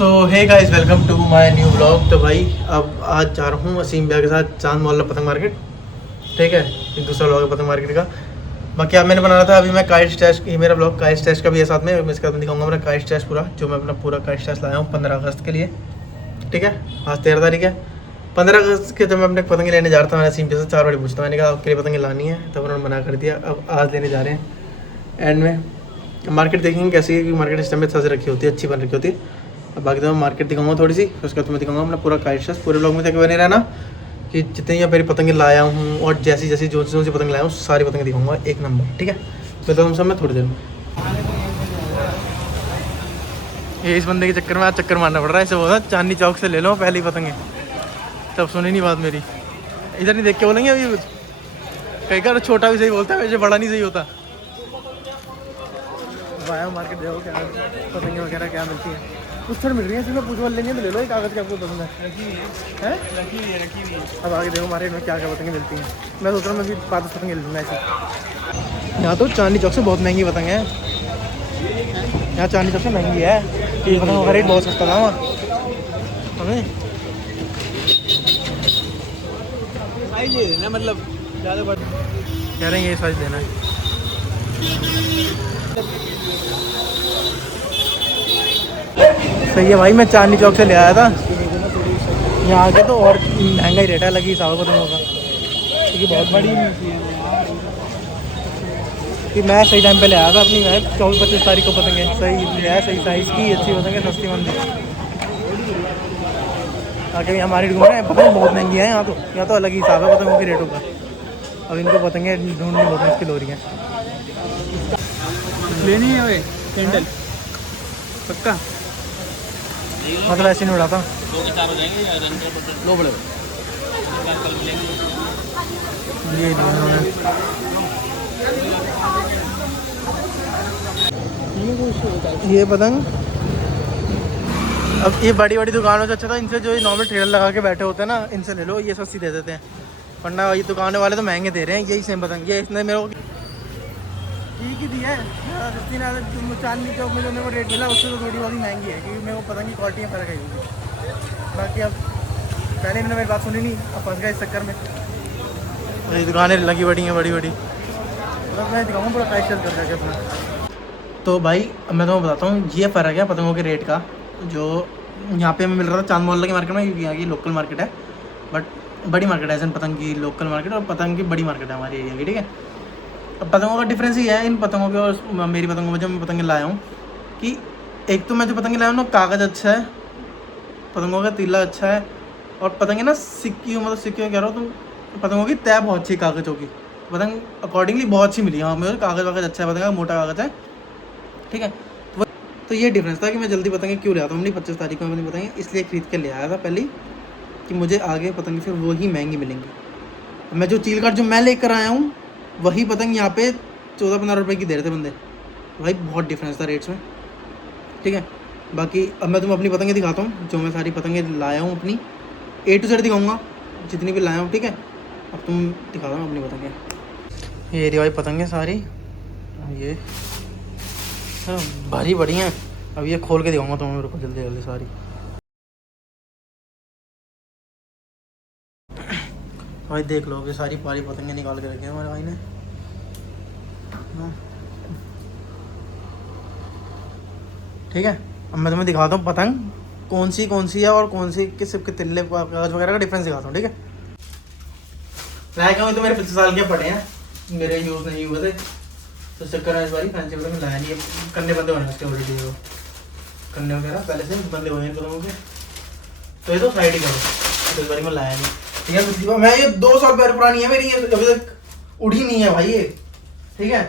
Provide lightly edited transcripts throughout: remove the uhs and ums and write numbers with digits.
So hey guys, welcome to my new blog. तो भाई अब आज जा रहा हूँ वसीम भैया के साथ चांद मोहल्ला पतंग मार्केट। ठीक है, एक दूसरा ब्लॉग है पतंग मार्केट का। बाकी अब मैंने बनाना था, अभी मैं काइट स्टैश, ये मेरा ब्लॉग काइट स्टैश का भी है साथ में। मैं इसके बाद दिखाऊंगा मेरा काइट स्टैश पूरा, जो मैं अपना पूरा काइट स्टैश लाया हूँ 15 अगस्त के लिए। ठीक है, आज 13 तारीख है। 15 अगस्त के जब मैं अपने पतंगे लेने जा रहा था, मैंने वसीम भैया से 4 बजे पूछता, मैंने कहा आपके लिए पतंगे लानी है, तब उन्होंने मना कर दिया। अब आज लेने जा रहे हैं एंड में। मार्केट देखेंगे कैसी है, मार्केट इस टाइम में सज रखी होती है, अच्छी बन रखी होती है। अब बाकी तो मैं मार्केट दिखाऊंगा थोड़ी सी, फिर उसके बाद तुम्हें दिखाऊंगा अपना पूरा काइट स्टैश। पूरे ब्लॉग में तक बने रहना कि जितनी मैं मेरी पतंगे लाया हूँ और जैसी जैसी जो सी पतंग लाया हूँ सारी पतंगे दिखाऊंगा एक नंबर। ठीक है, तो तुम सब मैं थोड़ी देर में ये इस बंदे के चक्कर में आज चक्कर मारना पड़ रहा है। ऐसे बोला चांदनी चौक से ले लो पहली पतंगे, तब सुनी नहीं बात मेरी। इधर नहीं देख के बोलेंगे अभी कुछ, कई बार छोटा भी सही बोलता है, वैसे बड़ा नहीं सही होता। वाया मार्केट देखो क्या पतंगे वगैरह क्या मिलती है, कुछ मिल रही है। इसमें पूछ लेंगे तो ले लो, एक कागज़ का आपको पसंद है रखी हुई है। अब आगे देखो मार्केट में क्या क्या पतंगे मिलती हैं। मैं सोच रहा हूँ मैं भी 5 पतंगे ले लूँगा ऐसी। यहाँ तो चांदनी चौक से बहुत महंगी पतंग है, यहाँ चांदनी चौक से महंगी है। एक पतंग का रेट बहुत सस्ता था वहाँ हमें। साइज ले लेना, मतलब ज़्यादा बड़ा कह रहे हैं ये साइज लेना है। सही है भाई, मैं चांदनी चौक से ले आया था। यहाँ आके तो और महंगा ही रेट है, लगी साहब पतंगों का, क्योंकि बहुत बड़ी कि मैं सही टाइम पे ले आया था अपनी। मैं 24-25 तारीख को पतंगे सही है, सही साइज़ की अच्छी पतंगे, सस्ती मंदी। आगे यहाँ मार्केट घूम रहे हैं, पतंग बहुत महंगी है यहाँ तो अलग ही हिसाब है पतंगों के रेटों का। अब इनको पतंगे ढूंढनी बहुत मुश्किल हो रही है। लेनी है भाई कैंडल पक्का, मतलब ऐसे नहीं उड़ाता। 2 के 4 हो जाएंगे या लो बड़े ये पतंग अब ये बड़ी बड़ी दुकानों से अच्छा था इनसे, जो ये नॉर्मल ठेला लगा के बैठे होते हैं ना, इनसे ले लो, ये सस्ती दे देते हैं। वरना ये दुकान वाले तो महंगे दे रहे हैं। यही सेम पतंग, ये इसने मेरे को ठीक ही दी है, सस्ती ना। चांदनी चौक में जो मेरे को रेट मिला उससे तो थोड़ी बहुत ही महंगी है, क्योंकि मेरे को पतंग की क्वालिटी में फ़र्क है। बाकी अब पहले इन्होंने मेरी बात सुनी नहीं, अब फंस गया इस चक्कर में। ये दुकानें लगी बड़ी हैं बड़ी बड़ी, मतलब मैं दिखाऊँगा पूरा प्राइस चल करके अपना। तो भाई अब मैं तुम्हें बताता हूँ ये फ़र्क है पतंगों के रेट का, जो यहाँ पे हमें मिल रहा था चांद मोहल्ला की मार्केट में, क्योंकि यहाँ की लोकल मार्केट है, बट बड़ी मार्केट है। ऐसे पतंग की लोकल मार्केट और पतंग की बड़ी मार्केट है हमारे एरिया की। ठीक है, अब पतंगों का डिफरेंस ही है इन पतंगों के और मेरी पतंगों में। जो मैं पतंगे लाया हूँ कि एक तो मैं जो पतंगे लाया हूँ ना, कागज़ अच्छा है, पतंगों का तीला अच्छा है, और पतंगे ना सिक्की, मतलब सिक्की में कह रहा हूँ तो पतंगों की तय बहुत अच्छी कागज़ों की, पतंग अकॉर्डिंगली बहुत अच्छी मिली है हमें। कागज़ वागज़ अच्छा है, पतंग का मोटा कागज़ है। ठीक है, तो ये डिफरेंस था कि मैं जल्दी पतंगे क्यों ले आता हूँ। 25 तारीख को मैंने पतंगे इसलिए खरीद के ले आया था पहले, कि मुझे आगे पतंगे फिर वही महंगी मिलेंगी। मैं जो चील काट जो मैं लेकर आया हूँ वही पतंग यहाँ पे 14-15 रुपये की दे रहे थे बंदे। भाई बहुत डिफरेंस था रेट्स में। ठीक है, बाकी अब मैं तुम्हें अपनी पतंगे दिखाता हूँ, जो मैं सारी पतंगे लाया हूँ अपनी A to Z दिखाऊँगा जितनी भी लाया हूँ। ठीक है, अब तुम दिखाता हूँ अपनी पतंगे। ये भाई पतंगे सारी, ये भारी बड़ी हैं। अब ये खोल के दिखाऊंगा तुम्हें, मेरे को जल्दी जल्दी सारी। भाई देख लो, ये सारी पारी पतंगे निकाल के रखे हैं हमारे भाई ने। ठीक है, अब मैं तुम्हें दिखाता हूँ पतंग कौन सी है और कौन सी किस के तिल्ले कागज वगैरह का डिफरेंस दिखाता हूँ। ठीक है, लाया क्यों, तो मेरे 25 साल के पड़े हैं, मेरे यूज़ नहीं हुए थे, तो चक्कर है इस बारी फैंसी वगैरह में लाया नहीं। करने बंदे हुए हैं उसके ऑलरेडी, वो करने वगैरह पहले से बंदे हुए हैं पतंगों के, तो ये तो साइड ही करो, तो इस बारी में लाया नहीं। ठीक है, पिछली बार मैं ये 2 साल पहले पुरानी है मेरी, ये अभी तक उड़ी नहीं है भाई ये। ठीक है,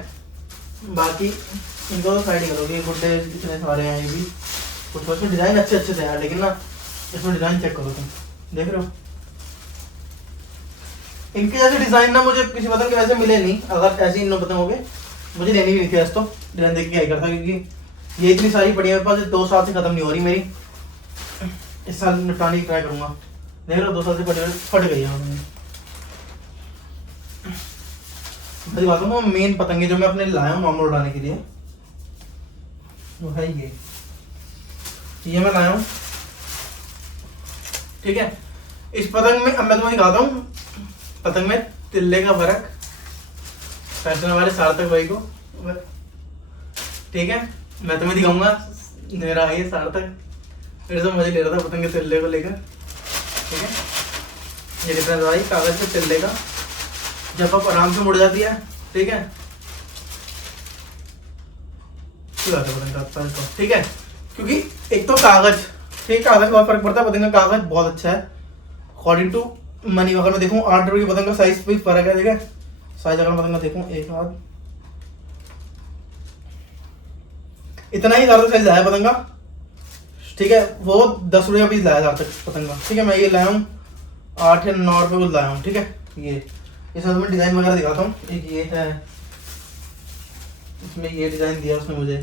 बाकी इनको तो साइड ही करोगे। ये गुड्डे इतने सारे हैं, ये भी कुछ उसमें डिज़ाइन अच्छे थे यार, लेकिन ना इसमें डिज़ाइन चेक करो, तुम देख रहे हो इनके जैसे डिज़ाइन ना मुझे किसी पतंग के वैसे मिले नहीं। अगर ऐसे इन पतंग हो गए मुझे लेनी भी नहीं थी ऐसे, तो डिज़ाइन देख के क्या करता, क्योंकि ये इतनी सारी पड़ी है मेरे पास, 2 साल से ख़त्म नहीं हो रही मेरी। इस साल निपटाने की ट्राई करूँगा। देख रहे हो 2 साल से पड़ी फट गई है। मैं दिखाता हूँ मेन पतंगे जो मैं अपने लाया हूँ नॉर्मल उड़ाने के लिए, वो है ये मैं लाया हूँ ठीक है। इस पतंग में अब मैं तुम्हें दिखाता हूँ पतंग में तिल्ले का फर्क, फैशन वाले सार्थक भाई को, ठीक है। मैं तुम्हें दिखाऊंगा, मेरा है ये सार्थक, मेरे से मजे ले रहा था पतंग के तिल्ले को लेकर, ठीक है। ये डिफरेंस भाई कागज के तिल्ले का, जब आप आराम से मुड़ जाती है, ठीक है, पतंग का फर्क, ठीक है। क्योंकि एक तो कागज, ठीक, कागज का बहुत फर्क पड़ता है। पतंग का कागज बहुत अच्छा है अकॉर्डिंग टू मनी। अगर मैं देखूं 8 रुपये की पतंग का साइज भी फर्क है, ठीक है। साइज अगर मैं पतंग का देखूं, एक हाथ इतना ही ज्यादा साइज लाया पतंग का, ठीक है। वो 10 रुपये का पीस लाया ज्यादा पतंग का, ठीक है। मैं ये लाया हूँ 8 या 9 रुपये को लाया हूँ, ठीक है। ये इसमें मैं डिजाइन वगैरह दिखाता हूँ। एक ये है, इसमें ये डिजाइन दिया उसने मुझे,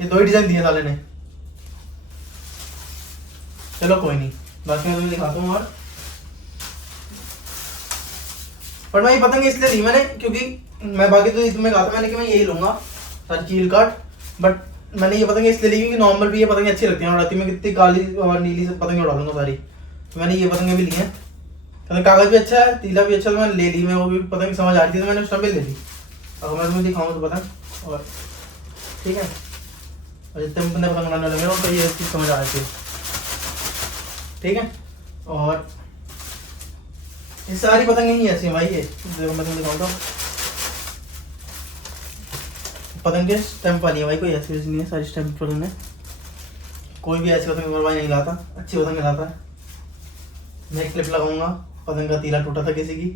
ये 2 ही डिजाइन दिए साले ने, चलो कोई नहीं, बाकी मैं तुम्हें दिखाता हूँ। और पर मैं ये पतंग इसलिए ली मैंने क्योंकि मैं बाकी तो इसमें कहा था मैंने कि मैं यही लूंगा सारी चील काट, बट मैंने ये पतंग इसलिए ली क्योंकि नॉर्मल भी ये पतंग अच्छी लगती है, और राती में कितनी काली और नीली से पतंग उड़ा लूंगा सारी, तो मैंने ये पतंगे भी ली हैं। कागज भी अच्छा है, तीला भी अच्छा, तो मैंने ले ली। मैं वो भी पतंग समझ आ रही थी तो मैंने उस टाइम पे ले ली। अगर मैं तुम्हें दिखाऊँ तो पतंग, और ठीक है, और जितने बंदे पतंग बनाने लगे हो तो ये चीज़ समझ आ रही थी, ठीक है। और ये सारी पतंग ही ऐसी है भाई, ये देखो मैं तुम्हें दिखाऊंगा, पतंग के स्टैंप वाली है भाई, कोई ऐसी वैसी नहीं है, सारी स्टैंप पतंग है। कोई भी ऐसी पतंग भाई नहीं लाता, अच्छी पतंग लाता है। मैं एक क्लिप लगाऊंगा, पतंग का तीला टूटा था किसी की,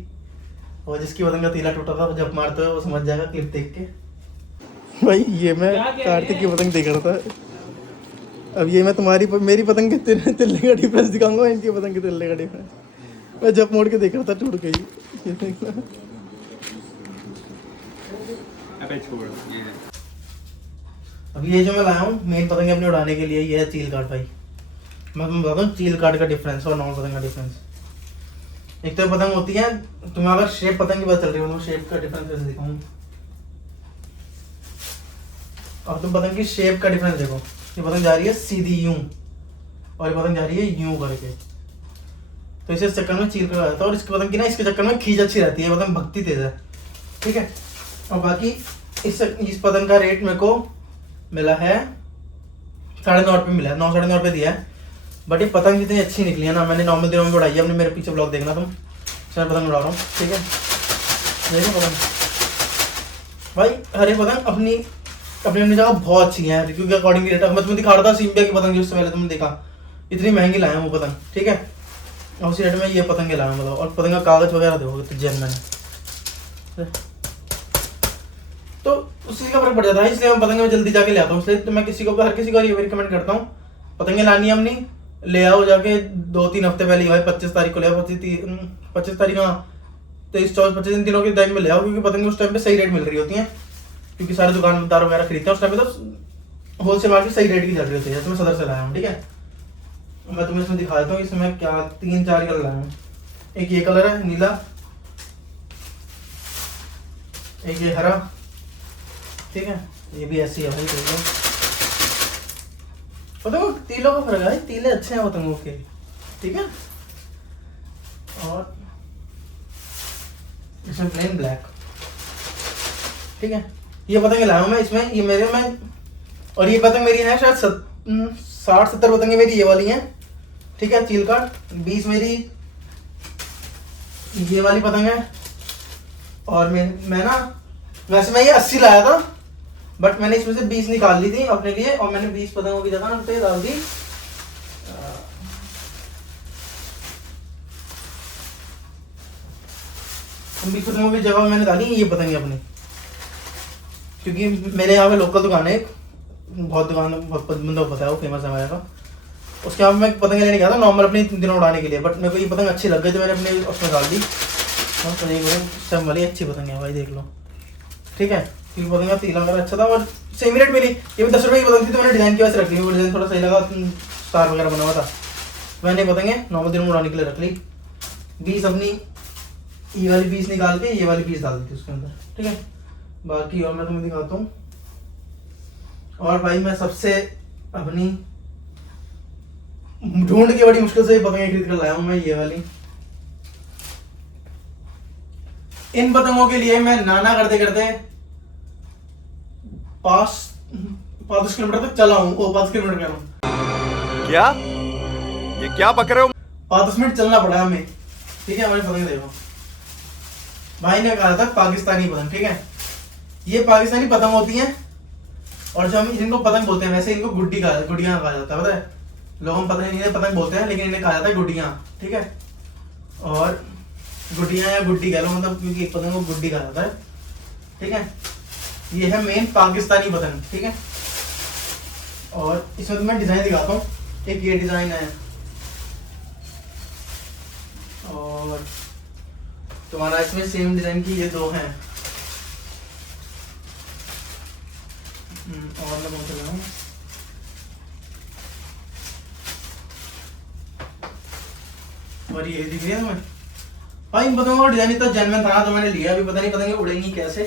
और जिसकी पतंग का तीला टूटा था जब मारते हुए वो समझ जाएगा क्लिप देख के। भाई ये मैं कार्तिक की पतंग देख रहा था, अब ये मैं तुम्हारी मेरी पतंग के तिल्ले का डिफरेंस दिखाऊंगा, इनकी पतंग के तिल्ले का डिफरेंस। मैं जब मोड़ के देख रहा था टूट गई, ये देखना। अबे छोड़ ये। अब ये जो मैं लाया हूँ मेन पतंग अपने उड़ाने के लिए, ये है चील काट भाई। मैं तुम्हें बताता हूँ चील काट का डिफरेंस और नॉर्मल पतंग का डिफरेंस। एक तो पतंग होती है, तुम्हें अगर शेप पतंग की बात चल रही हो तो शेप का डिफरेंस कैसे दिखाऊँ, और तुम पतंग की शेप का डिफरेंस देखो। ये पतंग जा रही है सीधी यूं, और ये पतंग जा रही है यूं करके, तो इसे चक्कर में चील कर जाता है। और इसकी पतंग की ना इसके चक्कर में खींच अच्छी रहती है, पतंग भक्ति तेज है, ठीक है। और बाकी इस पतंग का रेट मेरे को मिला है 9.5 रुपये मिला है, 9 साढ़े 9 रुपये दिया है। बट ये पतंग जितनी अच्छी निकली है ना, मैंने नॉर्मल दिनों में उड़ाई है, अपने मेरे पीछे ब्लॉग देखना तुम, मैं पतंग उड़ा रहा हूँ, ठीक है। देखो पतंग भाई, हर एक पतंग अपनी अपनी जगह बहुत अच्छी है, क्योंकि अकॉर्डिंग रेट मैं तुम्हें दिखा रहा था सिम्बिया की पतंग, जिससे पहले तुमने देखा इतनी महंगी लाया वो पतंग, ठीक है। और उसी रेट में ये पतंग लाया मतलब, और पतंग का कागज वगैरह देखो तो जेन्युइन है, तो उसी का फर्क पड़ जाता है। इसलिए मैं पतंग में जल्दी जाके ले आता हूँ, इसलिए तो मैं किसी को हर किसी को ये रिकमेंड करता हूँ, पतंगे लानी है अपनी ले आओ जाके 2-3 हफ्ते पहले भाई, 25 तारीख को ले आओ, 25 तारीख, हाँ 23-24-25 इन दिनों के टाइम में ले आओ, क्योंकि पतंगे उस टाइम पे सही रेट मिल रही होती हैं, क्योंकि सारे दुकानदार वगैरह खरीदते हैं उस टाइम पे, तो होलसेल मार्केट सही रेट की चल रही होती है। जैसे मैं सदर से लाया हूँ, ठीक है। मैं तुम्हें इसमें दिखा देता हूँ, इसमें क्या 3-4 कलर लाया हूँ। एक ये कलर है नीला, एक ये हरा, ठीक है, ये भी ऐसी है भाई, देखो पतंगों तीलों का फर्क है, तीले अच्छे हैं पतंगों के, ठीक है। और इसमें प्लेन ब्लैक, ठीक है। ये पतंग लाया हूँ मैं, इसमें ये मेरे में, और ये पतंग मेरी है शायद 60-70 पतंगे मेरी ये वाली हैं, ठीक है। चील काट 20 मेरी ये वाली पतंग है, और मैं ना वैसे मैं ये 80 लाया था, बट मैंने इसमें से 20 निकाल ली थी अपने लिए, और मैंने 20 पतंगों की जगह ना तो ये डाल दी 20 पतंगों की जगह मैंने डाली ये पतंगे अपनी, क्योंकि मेरे यहाँ पे लोकल दुकान है, बहुत बंदा पता है, वो फेमस है हमारे का, उसके यहाँ मैं पतंगे लेने गया था नॉर्मल अपने दिनों उड़ाने के लिए, बट मेरे को ये पतंग अच्छी लग गई तो मैंने अपने उसमें डाल दी। स्टैम्प वाली अच्छी पतंग है भाई, देख लो, ठीक है। क्योंकि पतंग का तीला वगैरह अच्छा था, और सेम रेट मिली। ये भी 10 रुपये की पतंग थी, तो मैंने डिजाइन की वजह से रख ली, वो डिजाइन थोड़ा सही लगा, स्टार वगैरह बना हुआ था, मैंने पतंगे नॉर्मल दिनों उड़ाने के लिए रख ली। 20 अपनी ये वाली 20 निकाल के ये वाली 20 डाल दी थी उसके अंदर, ठीक है। बाकी और मैं तुम्हें दिखाता हूँ, और भाई मैं सबसे अपनी ढूंढ के बड़ी मुश्किल से ये पतंगे खरीद कर लाया हूं मैं, ये वाली। इन पतंगों के लिए मैं नाना करते करते 5 किलोमीटर तक चला हूं। 5 किलोमीटर कह रहा हूं। क्या? ये क्या पक रहे हो? 5 मिनट चलना पड़ा हमें, ठीक है। हमारी पतंग देखो, भाई ने कहा था पाकिस्तानी पतंग, ठीक है। ये पाकिस्तानी पतंग होती है, और जो हम इनको पतंग बोलते हैं, वैसे इनको गुड्डियां कहा जाता है, पता है। लोग हम पता नहीं इन्हें पतंग बोलते हैं, लेकिन इन्हें कहा जाता है गुड्डियां, ठीक है। और गुड्डियां या गुड्डी कह लो, मतलब क्योंकि पतंग को गुड्डी कहा जाता है, ठीक है। ये है मेन पाकिस्तानी पतंग, ठीक है। और इसमें तो मैं डिजाइन दिखाता हूँ। एक ये डिजाइन है, और तुम्हारा इसमें सेम डिजाइन की ये 2 हैं। और मैं कौन सा लगाऊं? और ये दिख रही है तुम्हें भाई। इन पतंगों का डिजाइन इतना जेन्युइन था तो मैंने लिया। अभी पता नहीं पतंगे उड़ेंगी कैसे,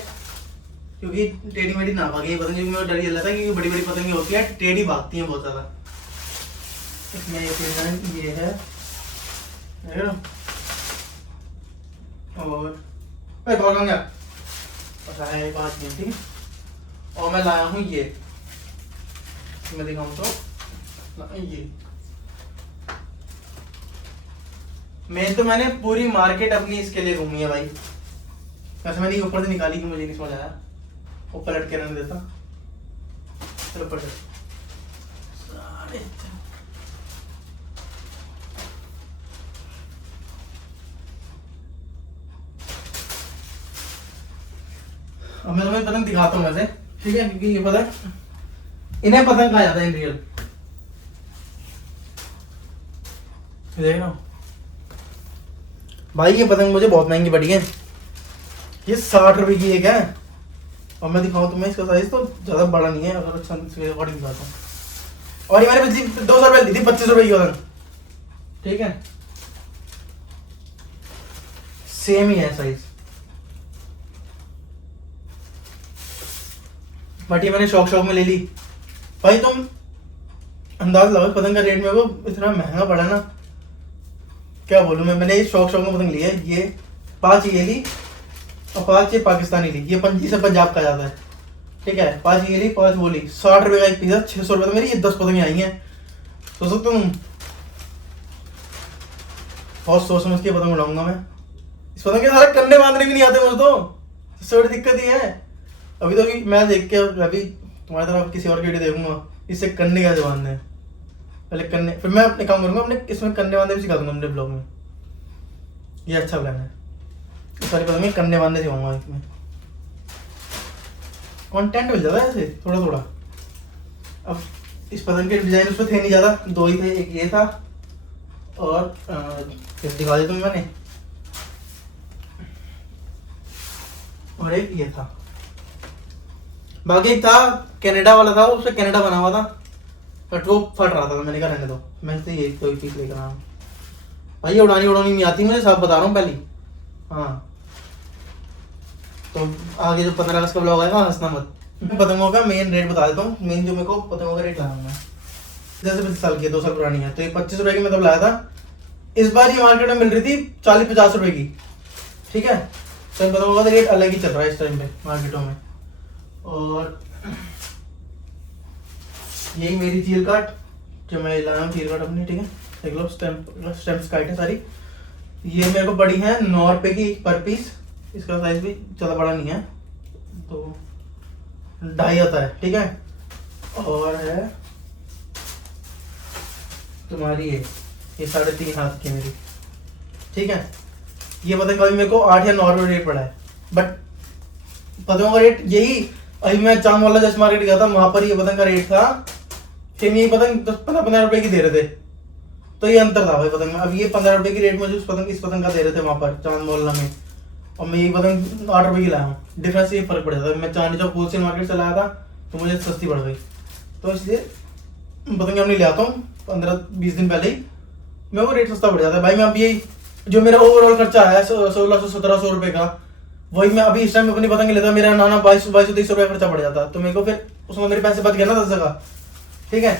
क्योंकि टेढ़ी मेढ़ी ना भागे पतंग। मुझे डर ये लगता है क्योंकि बड़ी बड़ी पतंगे होती है, टेढ़ी भागती हैं बहुत ज्यादा। इसमें एक डिजाइन ये है, देख लो। और अच्छा है 5 मिनट, ठीक है। और मैं लाया हूँ ये, मैं दिखाऊँ तो ये मैंने पूरी मार्केट अपनी इसके लिए घूमी है भाई। वैसे मैंने ऊपर से निकाली कि मुझे नहीं समझ आया, वो पलट के रहने देता। चलो ऊपर से अब मैं तुम्हें पतंग दिखाता हूँ वैसे, ठीक है। क्योंकि ये पतंग, इन्हें पतंग कहा जाता है इन रियल। देख रहा हूँ भाई, ये पतंग मुझे बहुत महंगी पड़ी है। ये 60 रुपए की एक है। और मैं दिखाऊं तुम्हें, इसका साइज तो ज्यादा बड़ा नहीं है, अगर अच्छा बड़ी दिखाता हूँ। और ये मैंने पिछली 2 साल पहले दी थी 25 रुपए की पतंग, ठीक है। सेम ही है साइज, बट ये मैंने शौक में ले ली भाई। तुम अंदाज लगाओ पतंग का रेट मेरे को इतना महंगा पड़ा ना, क्या बोलूं मैं। मैंने शौक में पतंग ली है। ये 5 ये ली और 5 ये पाकिस्तानी ली। ये इसे पंजाब का जाता है, ठीक है। 5 ये ली, 5 वो ली। 60 रुपए का एक पीस है, 600 रुपए तो मेरी ये 10 पतंगे आई हैं। तो सोच तुम, बहुत सोच समझ के पतंग उड़ाऊंगा मैं। इस पतंग के सारे कंडे बांधने भी नहीं आते मुझे तो, सबसे बड़ी दिक्कत ये है। अभी तो मैं देख के अभी तुम्हारी तरफ किसी और की वीडियो देखूंगा, इससे कंडे कैसे बांधने हैं। पहले कंडे, फिर मैं अपने काम करूंगा, अपने इसमें कंडे बांधने भी सिखा दूंगा अपने ब्लॉग में। ये अच्छा प्लान है। सारी पतंगे कंडे बांधने सिखाऊंगा इसमें। कंटेंट मिल जाता है ऐसे थोड़ा थोड़ा। अब इस पतंग के डिजाइन उसमें थे नहीं ज्यादा, 2 ही थे। एक ये था और दिखा दी तुम्हें मैंने, और एक ये था। बाकी एक था कनाडा वाला था, उससे कनाडा बना हुआ था, बट वो फट रहा था। तो मैंने कहा रहने दो, मैं तो ये कोई पीस लेकर आया हूँ भाई। ये उड़ानी नहीं आती मुझे, साफ बता रहा हूँ पहले। हाँ, तो आगे जो 15 अगस्त का ब्लॉग आएगा हंसना मत। पतंगों का मेन रेट बता देता हूँ। मेन जो मेरे को पतंगों का रेट लाया मैं, जैसे 25 साल की है, 2 साल पुरानी है, तो ये 25 रुपए की मतलब लाया था। इस बार ये मार्केट में मिल रही थी 40-50 रुपए की, ठीक है। तो इन पतंगों का रेट अलग ही चल रहा है इस टाइम पे मार्केटों में। और यही मेरी चील काट जो मैं लाया हूँ, चील काट अपनी, ठीक है। देख लो, स्टेम्प्स काट है सारी। ये मेरे को पड़ी है 9 रुपए की पर पीस। इसका साइज भी ज़्यादा बड़ा नहीं है, तो 2.5 आता है, ठीक है। और है तुम्हारी ये 3.5 हाथ की मेरी, ठीक है। ये पतंग का भी मेरे को 8 या 9 रुपए रेट पड़ा है। बट पतंगों का रेट यही, अभी मैं चांद वाला जस्ट मार्केट गया था, वहां पर ये पतंग का रेट था, सेम यही पतंग 10-15 रुपए की दे रहे थे। तो ये अंतर था भाई पतंग में। अब ये 15 रुपए की रेट मुझे इस पतंग का दे रहे थे वहां पर चांद मोहल्ला में, और मैं ये पतंग 8 रुपए की लाया हूँ। डिफरेंस ये फर्क पड़ जाता है। मैं चांदी चौक होलसेल मार्केट से लाया था तो मुझे सस्ती पड़ गई, तो इसलिए पतंग अपनी ले आता हूँ 15-20 दिन पहले ही, मैं वो रेट सस्ता पड़ जाता है भाई। मैं अब यही जो मेरा ओवरऑल खर्चा है 1600-1700 रुपए का, वही मैं अभी इस टाइम अपनी पतंग लेता, मेरा नाना 2200-2300 रुपया खर्चा पड़ जाता। तो मेरे को फिर उसमें मेरे पैसे बच गए ना 10 जगह, ठीक है।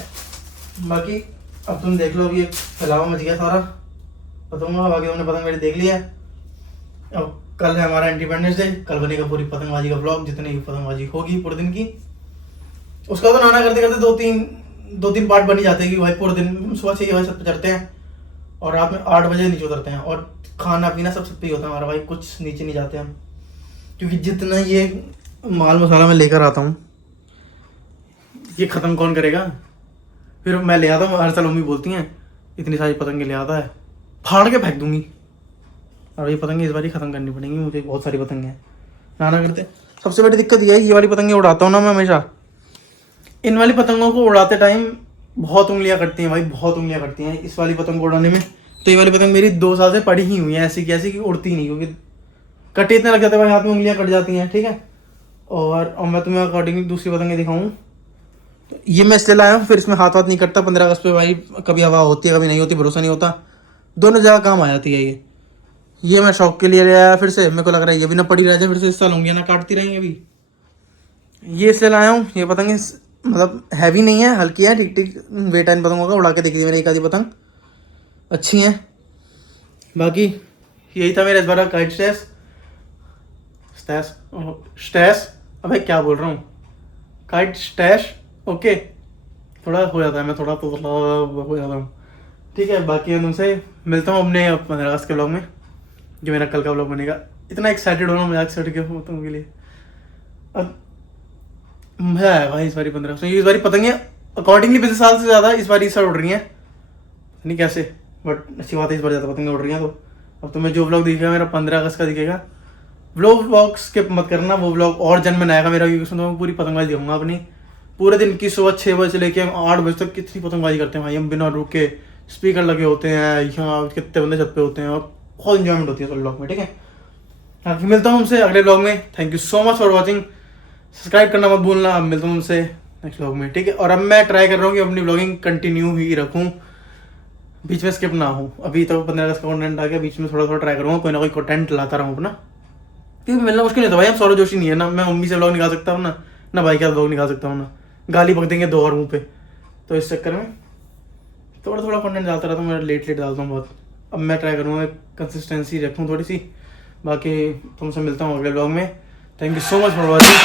बाकी अब तुम देख लो, अब ये फैलावा मच गया सारा पतंगों का। बाकी तुमने पतंग मेरी देख लिया है। अब कल है हमारा इंडिपेंडेंस डे, कल बनेगा पूरी पतंगबाजी का ब्लॉग, जितनी भी पतंगबाजी होगी पूरे दिन की। उसका तो नाना करते करते दो तीन पार्ट बन ही जाते हैं कि भाई पूरे दिन सुबह 6 बजे छत पे चढ़ते हैं और रात में 8 बजे नीचे उतरते हैं, और खाना पीना सब छत पे ही होता है हमारा भाई, कुछ नीचे नहीं जाते हम, क्योंकि जितना ये माल मसाला मैं लेकर आता हूँ ये ख़त्म कौन करेगा। फिर मैं ले आता हूँ, हर साल मम्मी बोलती हैं इतनी सारी पतंगे ले आता है, फाड़ के फेंक दूंगी। और ये पतंगे इस बार ही ख़त्म करनी पड़ेंगी मुझे, बहुत सारी पतंगे हैं नाना करते। सबसे बड़ी दिक्कत ये है, ये वाली पतंगे उड़ाता हूँ ना मैं हमेशा, इन वाली पतंगों को उड़ाते टाइम बहुत उंगलियां करती हैं भाई, बहुत उंगलियां करती हैं इस वाली पतंग को उड़ाने में। तो ये वाली पतंग मेरी 2 साल से पड़ी ही हुई है ऐसी की ऐसी, कि उड़ती नहीं, क्योंकि कटे इतने लग जाते हैं भाई, हाथ में उंगलियां कट जाती हैं। ठीक है। और मैं तुम्हें अकॉर्डिंगली दूसरी पतंगे दिखाऊँ, तो ये मैं इसलिए लाया हूँ, फिर इसमें हाथ नहीं कटता। 15 अगस्त पे भाई कभी हवा होती है कभी नहीं होती, भरोसा नहीं होता, दोनों जगह काम आ जाती है ये मैं शौक के लिए ले आया। फिर से मेरे को लग रहा है ये भी ना पड़ी रह जाए, फिर से इस साल उंगलियां ना काटती रहेंगी अभी। ये इसलिए लाया हूँ। ये पतंग मतलब हैवी नहीं है, हल्की है, ठीक ठीक वेट है इन पतंगों का। उड़ा के देखिए मेरी एक आधी पतंग अच्छी है। बाकी यही था मेरा इस बार का काइट स्टैश अबे क्या बोल रहा हूँ, काइट स्टैश। ओके, थोड़ा हो जाता है, मैं थोड़ा हो जाता हूँ। ठीक है। बाकी मैं तुमसे मिलता हूँ अपने 15 अगस्त के ब्लॉग में, जो मेरा कल का ब्लॉग बनेगा। इतना एक्साइटेड हो रहा हूँ मजाक से हट के पतंगों के लिए। अब मजा आया भाई इस बारी 15 अगस्त। इस बारी पतंगे अकॉर्डिंगली पिछले साल से ज़्यादा इस बार उड़ रही हैं, नहीं कैसे, बट अच्छी बात है, इस बार ज़्यादा पतंगे उड़ रही हैं। तो अब तुम्हें जो ब्लॉग दिखेगा मेरा 15 अगस्त का दिखेगा। व्लॉग स्किप मत करना, वो ब्लॉग और जन्म में आएगा मेरा, क्योंकि उसमें मैं पूरी पतंगबाजी दिखाऊंगा अपनी। पूरे दिन की सुबह 6 बजे से लेके हम 8 बजे तक कितनी पतंगबाजी करते हैं भाई हम, बिना रुके, स्पीकर लगे होते हैं, यहाँ कितने बंदे छत पे होते हैं, और बहुत इंजॉयमेंट होती है उस ब्लॉग में। ठीक है। बाकी मिलता हूँ हमसे अगले ब्लॉग में। Thank you so much for watching, subscribe करना मत भूलना। अब मिलता हूँ उनसे नेक्स्ट व्लॉग में। ठीक है। और अब मैं ट्राई कर रहा हूँ कि अपनी व्लॉगिंग कंटिन्यू ही रखूँ, बीच में स्किप ना हो। अभी तो 15 अगस्त का कंटेंट आ गया, बीच में थोड़ा थोड़ा ट्राई करूँगा, कोई ना कोई कंटेंट लाता रहूँ अपना, क्योंकि मिलना मुश्किल नहीं था भाई। हम सौरभ जोशी नहीं है ना, मैं मम्मी से व्लॉग निकाल सकता हूँ ना भाई का व्लॉग निकाल सकता हूँ, ना गाली बक देंगे 2 और मुँह पे। तो इस चक्कर में थोड़ा थोड़ा कंटेंट डालता रहता हूँ, मैं लेट डालता हूँ बहुत। अब मैं ट्राई करूँगा कंसिस्टेंसी रखूँ थोड़ी सी। बाकी तुमसे मिलता हूँ अगले व्लॉग में। Thank you so much for watching.